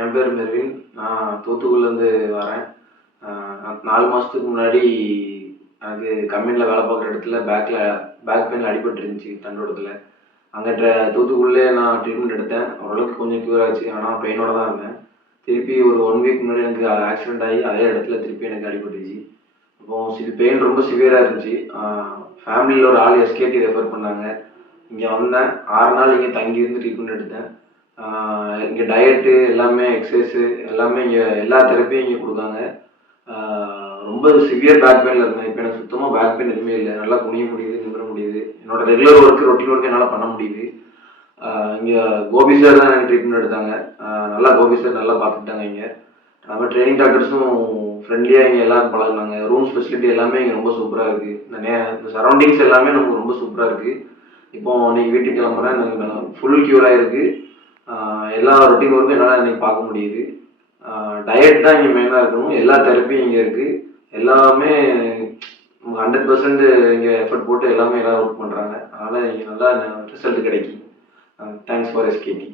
என் பேர் மெர்வின். நான் தூத்துக்குடிலேருந்து வரேன். 4 மாதத்துக்கு முன்னாடி எனக்கு கம்பெனியில் வேலை பார்க்குற இடத்துல பேக் பெயின் அடிபட்டுருந்துச்சு தண்டோடத்தில். அங்கே தூத்துக்குடியிலே நான் ட்ரீட்மெண்ட் எடுத்தேன். ஓரளவுக்கு கொஞ்சம் க்யூர் ஆச்சு. ஆனால் பெயினோட தான் இருந்தேன். திருப்பி ஒரு 1 வீக் முன்னாடி எனக்கு ஆக்சிடென்ட் ஆகி அதே இடத்துல திருப்பி எனக்கு அடிபட்டுச்சு. அப்போது பெயின் ரொம்ப சிவியராக இருந்துச்சு. ஃபேமிலியில் ஒரு ஆள் எஸ்கேடி ரெஃபர் பண்ணாங்க. இங்கே வந்தேன். 6 நாள் இங்கே தங்கி இருந்து ட்ரீட்மெண்ட் எடுத்தேன். இங்கே டயட்டு எல்லாமே எக்ஸசைஸு எல்லாமே இங்கே எல்லா தெரப்பியும் இங்கே கொடுக்காங்க. ரொம்ப சிவியர் பேக் பெயினில் இருந்தேன். இப்போ எனக்கு சுத்தமாக பேக் பெயின் எதுவுமே இல்லை. நல்லா குனிய முடியுது, நிமிர முடியுது. என்னோட ரெகுலர் ரொட்டீன் ஒர்க் என்னால் பண்ண முடியுது. இங்கே கோபி சார் தான் எனக்கு ட்ரீட்மெண்ட் எடுத்தாங்க. நல்லா கோபி சார் நல்லா பார்த்துக்கிட்டாங்க இங்கே. நம்ம ட்ரைனிங் டாக்டர்ஸும் ஃப்ரெண்ட்லியாக இங்கே எல்லாரும் பழகினாங்க. ரூம் ஃபெசிலிட்டி எல்லாமே இங்கே ரொம்ப சூப்பராக இருக்குது. இந்த சரௌண்டிங்ஸ் எல்லாமே நமக்கு ரொம்ப சூப்பராக இருக்குது. இப்போ இன்னைக்கு வீட்டுக்கு கிளம்புறேன். எனக்கு ஃபுல் க்யூர் ஆகிருக்கு. எல்லா ரொட்டீன் ஒர்க்கும் என்னால் இன்னைக்கு பார்க்க முடியுது. டயட் தான் இங்கே மெயினாக இருக்கணும். எல்லா தெரப்பியும் இங்கே இருக்குது. எல்லாமே 100% இங்கே எஃபர்ட் போட்டு எல்லாமே எல்லாம் ஒர்க் பண்ணுறாங்க. அதனால் இங்கே நல்லா ரிசல்ட் கிடைக்கும். Thanks for SKD.